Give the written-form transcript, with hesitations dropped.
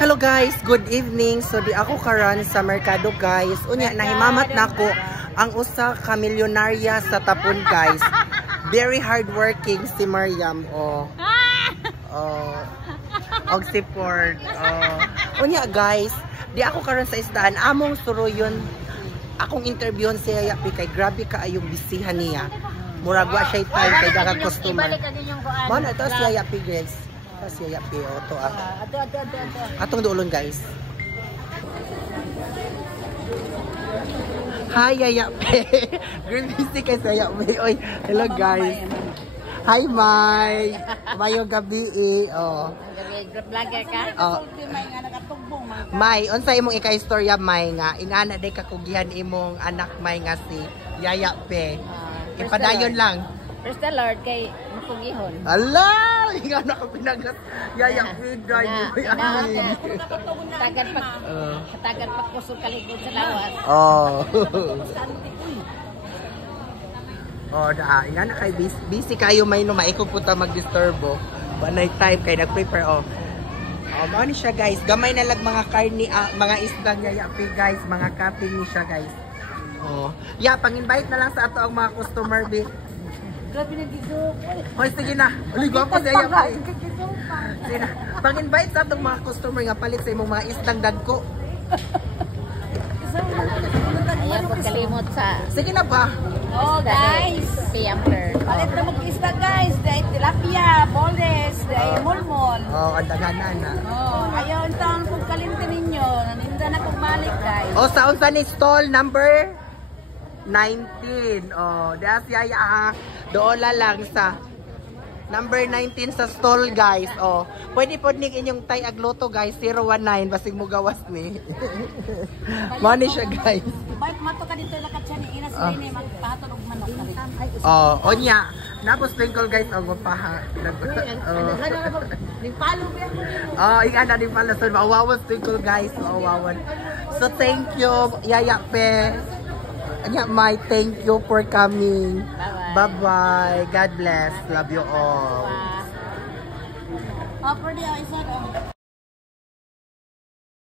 Hello guys, good evening. So di ako karon sa merkado guys. Unya nahimamat nako ang usa ka milyonarya sa Tapon guys. Very hardworking si Mariam. Og si Port. Unya guys, di ako karon sa isdaan among suruyon. Akong interviewon siya yapi kay grabe ka ayong bisihan niya. Murag wa siya time kay daghang customer. Man ito siya yapi guys. Siya yapi to atong duolon guys. Hi yapi. Girl busy kay siya yapi. Oy, hello guys. Hi Mai. Mayong gabi Vlogger ka? May, unsay imong ika-istorya May nga ingana day kakugihan imong anak May nga si Yaya Pe. Ipadayon lang. First the Lord kay makugihon. Ala, ingana ko pinagat Yaya Pe day. Tagan pa kusog kaligod sa lawas. Ingana kay busy kayo may no maikog punta mag-disturbo. Banay time kay nag-prepare mao ni siya guys. Gamay na lang mga karni, mga isdang Yaya Pe guys, mga cupping ni siya guys. Pang-invite na lang sa ato ang mga customer bi. Grabe na dito. Hoy, sige na. Uli gwapo si Yaya Pe. Sige na. Pang-invite sa atong mga customer nga palit sa imong mga isdang dagko. Ayan po kalimot sa... Sige na ba? Guys. Piyamper. Palit na mag-isda guys. Dahil tilapia, boles, dahil mulmol. Ang daganan na. Ayaw ang taon kung kalimtin ninyo. Naninda na kung balik guys. Saan ni stall number 19. Diya siya doon lang sa number 19 sa stall guys. Pwede po ning inyong tay agluto guys 019 basig mo gawas ni. Money siya guys. Bait mato ka dito nakatsan ni ina sila ni magpahatod og manok ka. Onya. Napos sprinkle guys paha. Ning palo ba? Ingana ni pala so maawawan sprinkle guys, maawawan. So thank you Yaya Pe. Anya my thank you for coming. Bye-bye. God bless. Love you all. Pwede isa